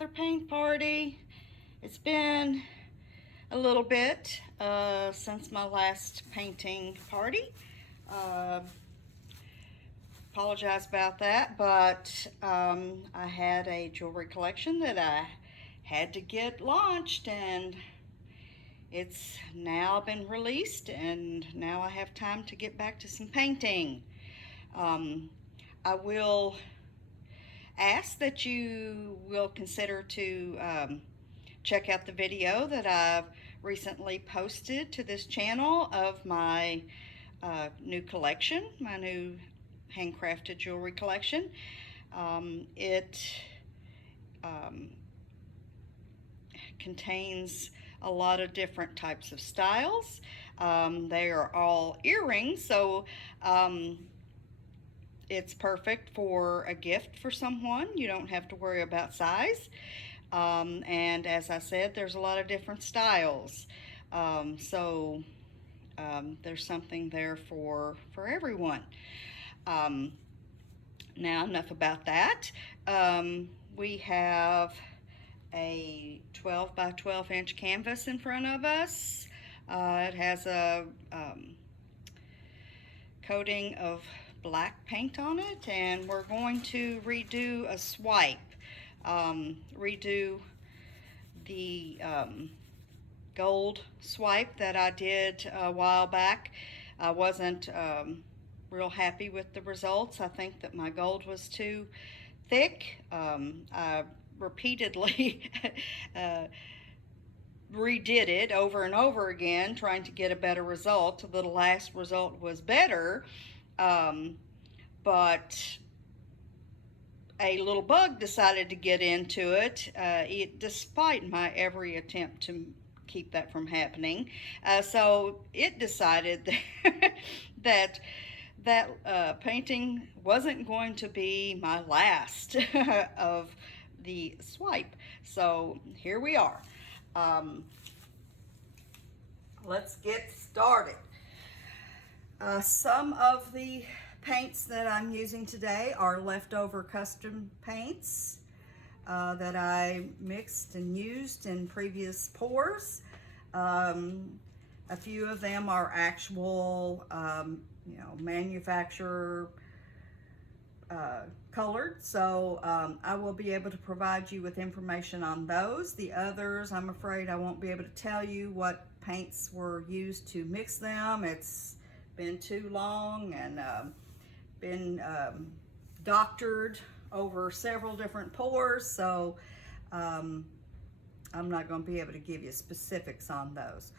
another paint party. It's been a little bit since my last painting party. Uh, Apologize about that, but I had a jewelry collection that I had to get launched, and it's now been released, and now I have time to get back to some painting. I will ask that you will consider to check out the video that I've recently posted to this channel of my new collection, my new handcrafted jewelry collection. It contains a lot of different types of styles. They are all earrings, so it's perfect for a gift for someone. You don't have to worry about size. And as I said, there's a lot of different styles. So there's something there for everyone. Now, enough about that. We have a 12 by 12 inch canvas in front of us. It has a coating of black paint on it, and we're going to redo a swipe. Redo the gold swipe that I did a while back. I wasn't real happy with the results. I think that my gold was too thick. I repeatedly redid it over and over again, trying to get a better result. The last result was better, but a little bug decided to get into it, despite my every attempt to keep that from happening. So it decided that painting wasn't going to be my last of the swipe. So here we are. Let's get started. Some of the paints that I'm using today are leftover custom paints that I mixed and used in previous pours. A few of them are actual, manufacturer colored, so I will be able to provide you with information on those. The others, I'm afraid I won't be able to tell you what paints were used to mix them. It's been too long and been doctored over several different pours, so I'm not going to be able to give you specifics on those.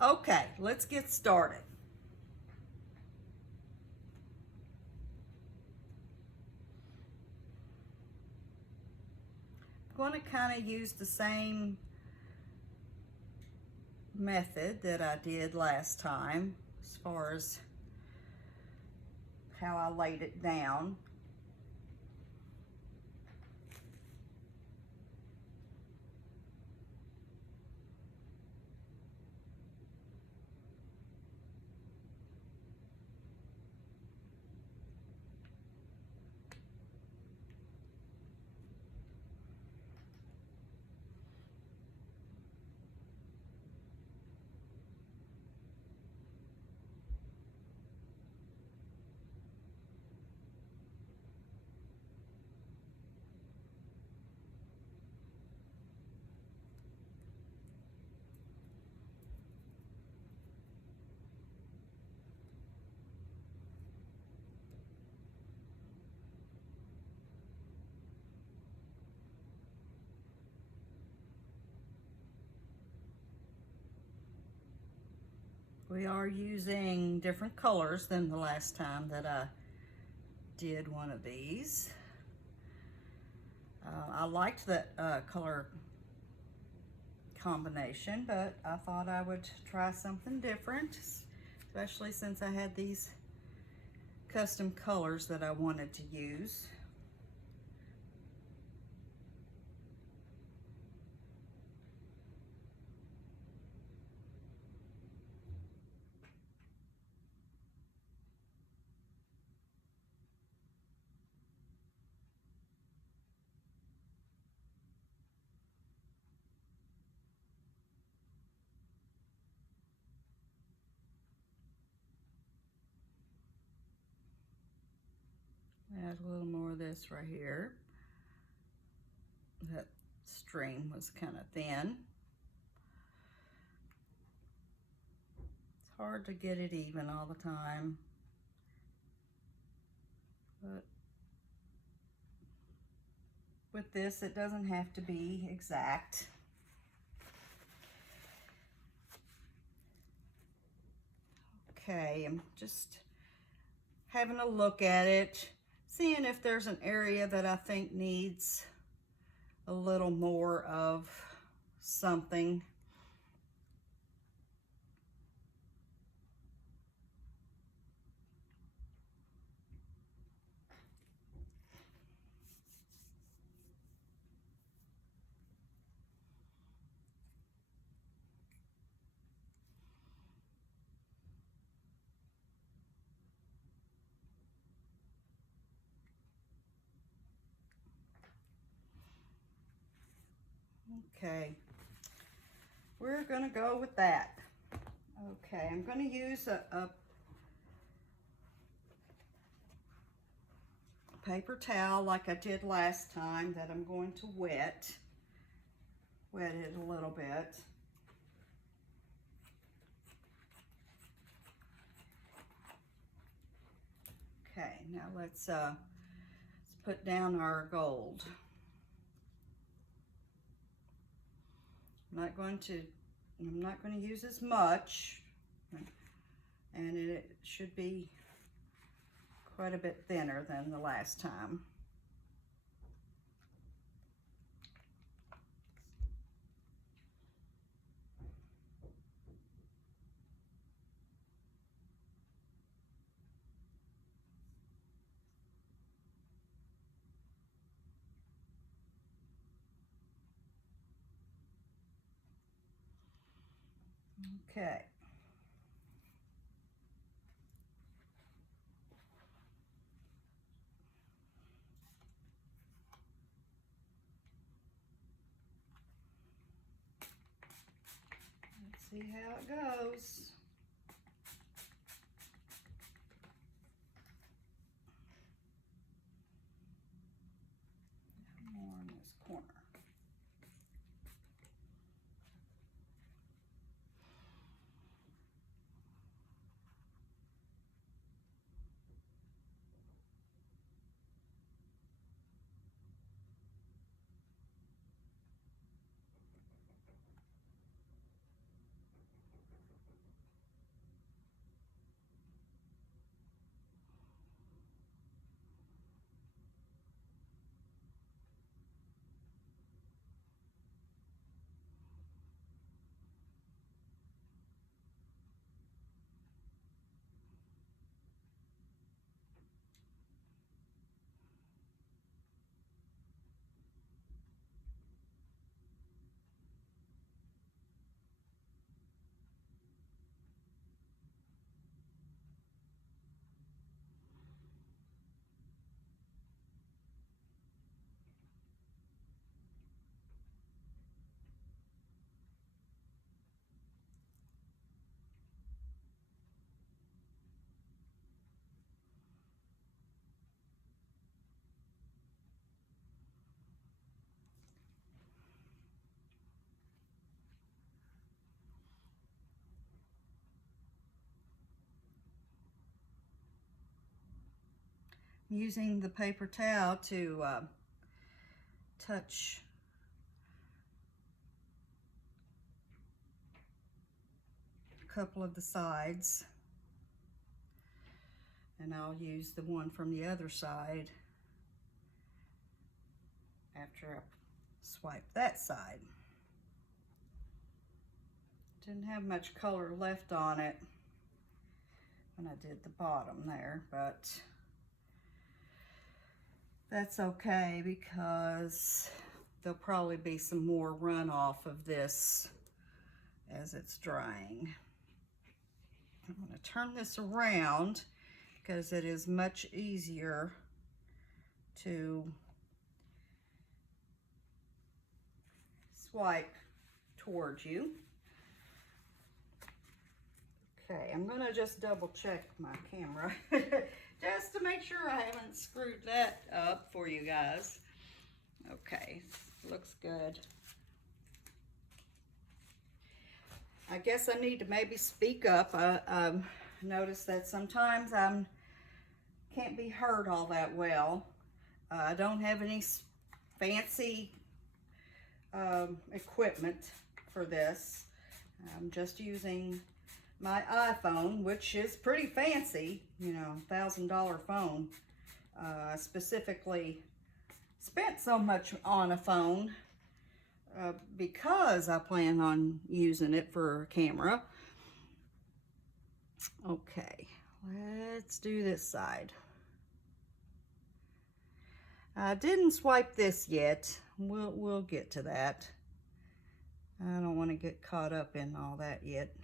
Okay, let's get started. I'm going to kind of use the same method that I did last time as far as how I laid it down. We are using different colors than the last time that I did one of these. I liked that color combination, but I thought I would try something different, especially since I had these custom colors that I wanted to use. add a little more of this right here. That stream was kind of thin. It's hard to get it even all the time, but with this, it doesn't have to be exact. Okay, I'm just having a look at it, seeing if there's an area that I think needs a little more of something. Okay, we're gonna go with that. Okay, I'm gonna use a paper towel like I did last time that I'm going to wet it a little bit. Okay, now let's put down our gold. I'm not going to use as much, and it should be quite a bit thinner than the last time. Okay. Let's see how it goes. More in this corner. I'm using the paper towel to touch a couple of the sides, and I'll use the one from the other side after I swipe that side. Didn't have much color left on it when I did the bottom there, but that's okay because there'll probably be some more runoff of this as it's drying. I'm going to turn this around because it is much easier to swipe towards you. Okay, I'm going to just double check my camera just to make sure I haven't screwed that up for you guys. Okay, looks good. I guess I need to maybe speak up. I noticed that sometimes I can't be heard all that well. I don't have any fancy equipment for this. I'm just using my iPhone, which is pretty fancy, you know, $1,000 phone. Specifically spent so much on a phone because I plan on using it for a camera. Okay, let's do this side. I didn't swipe this yet. We'll get to that. I don't want to get caught up in all that yet.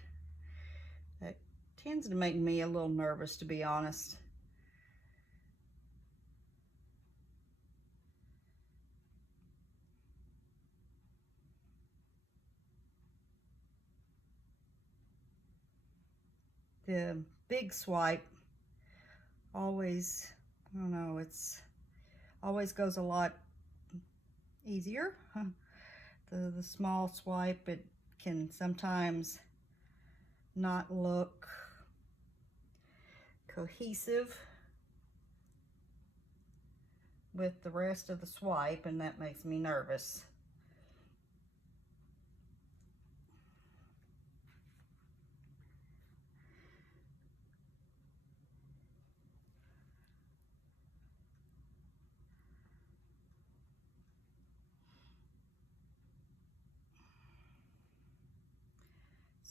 That tends to make me a little nervous, to be honest. The big swipe always, I don't know, it's always goes a lot easier. The small swipe, it can sometimes not look cohesive with the rest of the swipe, and that makes me nervous.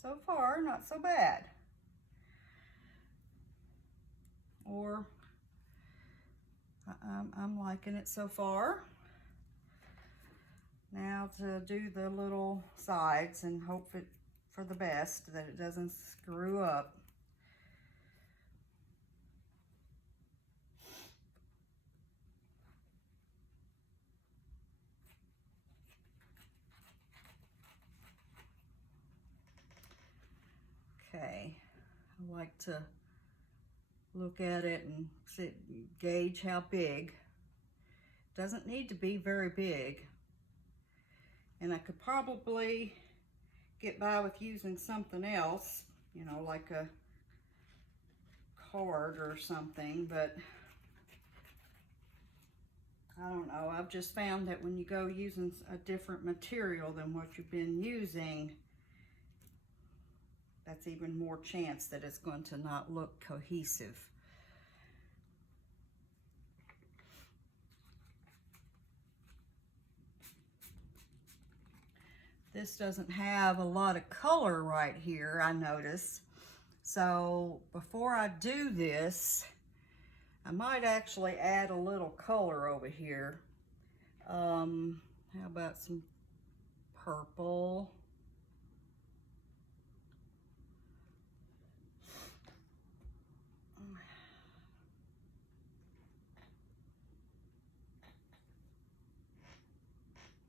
So far, not so bad. Or I'm liking it so far. Now to do the little sides and hope for the best that it doesn't screw up. Okay, I like to look at it and gauge how big. Doesn't need to be very big. And I could probably get by with using something else, you know, like a card or something, but I don't know. I've just found that when you go using a different material than what you've been using, that's even more chance that it's going to not look cohesive. This doesn't have a lot of color right here, I notice. So before I do this, I might actually add a little color over here. How about some purple?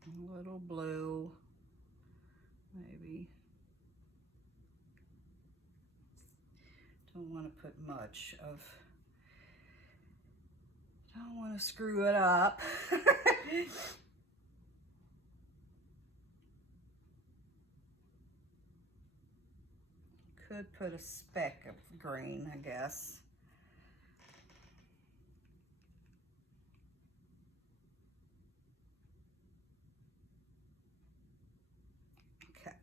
A little blue, maybe. Don't want to put much of, don't want to screw it up. Could put a speck of green, I guess. Okay.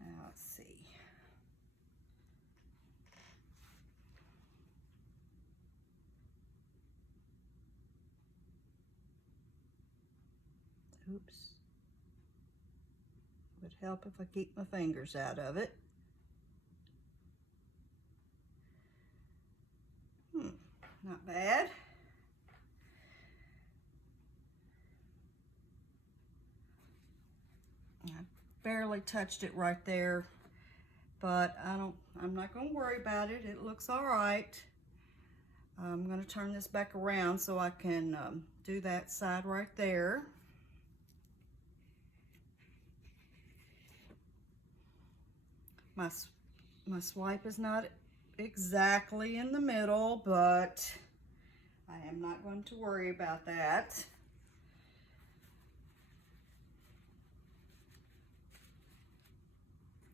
Now let's see. Oops. Would help if I keep my fingers out of it. Not bad. I barely touched it right there, but I'm not going to worry about it. It looks all right. I'm going to turn this back around so I can do that side right there. My swipe is not exactly in the middle, but I am not going to worry about that.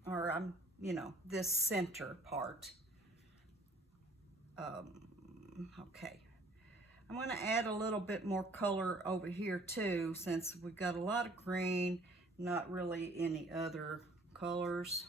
Or you know, this center part. Okay. I'm going to add a little bit more color over here too, since we've got a lot of green, not really any other colors.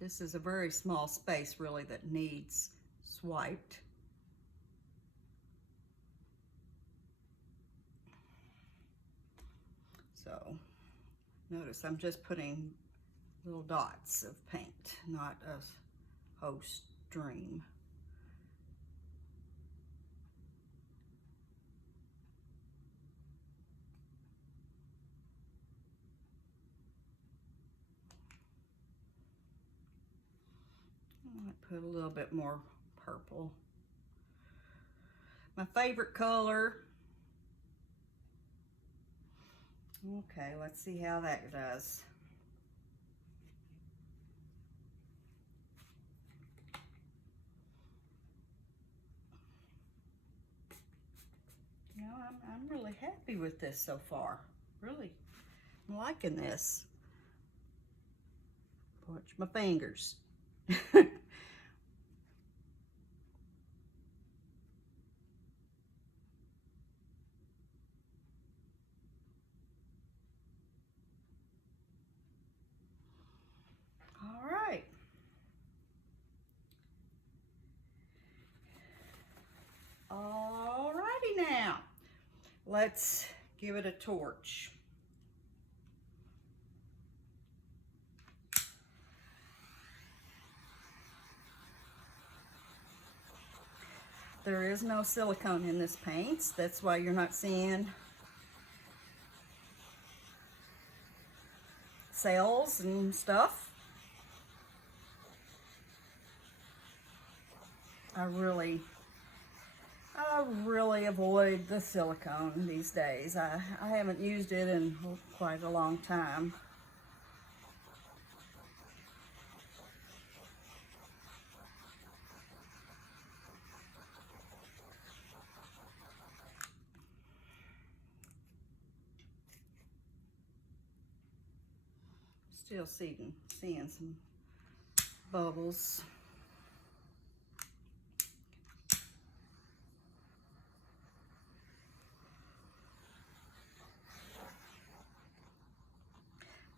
This is a very small space really that needs swiped. So notice I'm just putting little dots of paint, not a whole stream. I might put a little bit more purple. My favorite color. Okay, let's see how that does. You know, I'm really happy with this so far. Really, I'm liking this. Watch my fingers. All right. All righty now. Let's give it a torch. There is no silicone in this paint. That's why you're not seeing cells and stuff. I really avoid the silicone these days. I haven't used it in quite a long time. Still seeing some bubbles.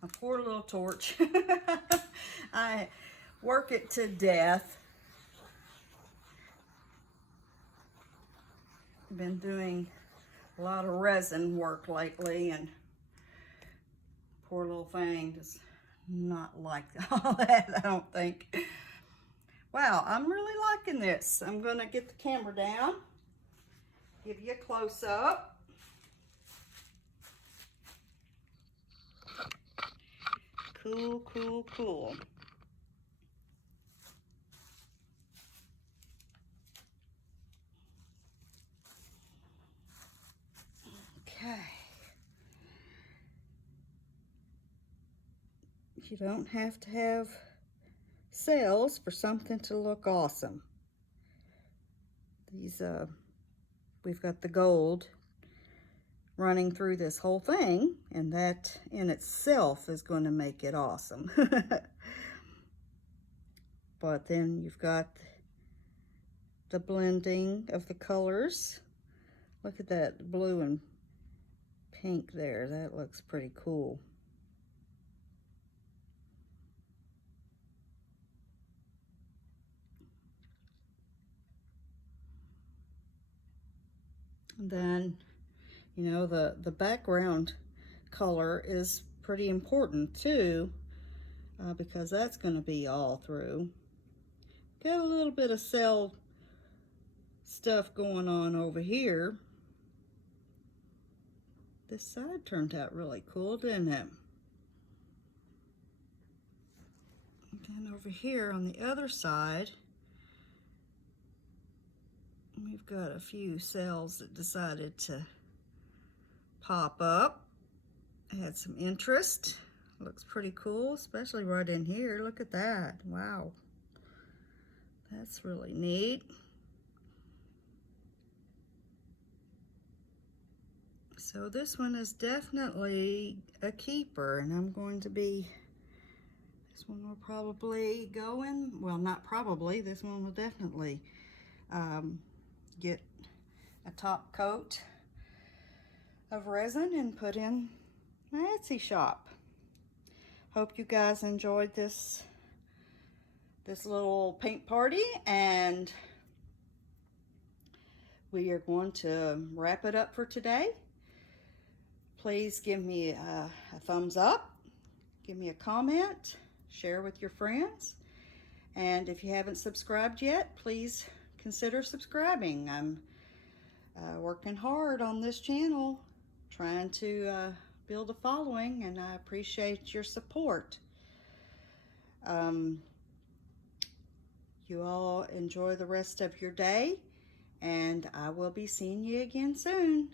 My poor little torch. I work it to death. I've been doing a lot of resin work lately, and poor little thing does not like all that, I don't think. Wow, I'm really liking this. I'm gonna get the camera down, give you a close-up. Cool, cool, cool. Okay. You don't have to have cells for something to look awesome. These, we've got the gold running through this whole thing, and that in itself is going to make it awesome. But then you've got the blending of the colors. Look at that blue and pink there. That looks pretty cool. And then, you know, the background color is pretty important too, because that's going to be all through. Got a little bit of cell stuff going on over here. This side turned out really cool, didn't it? And over here on the other side, we've got a few cells that decided to pop up. Had some interest. Looks pretty cool, especially right in here. Look at that. Wow. That's really neat. So this one is definitely a keeper, and I'm going to be, this one will probably go in, well, not probably, this one will definitely get a top coat of resin and put in my Etsy shop. Hope you guys enjoyed this little paint party, and we are going to wrap it up for today. Please give me a thumbs up, give me a comment, share with your friends, and if you haven't subscribed yet, please consider subscribing. I'm working hard on this channel, trying to build a following, and I appreciate your support. You all enjoy the rest of your day, and I will be seeing you again soon.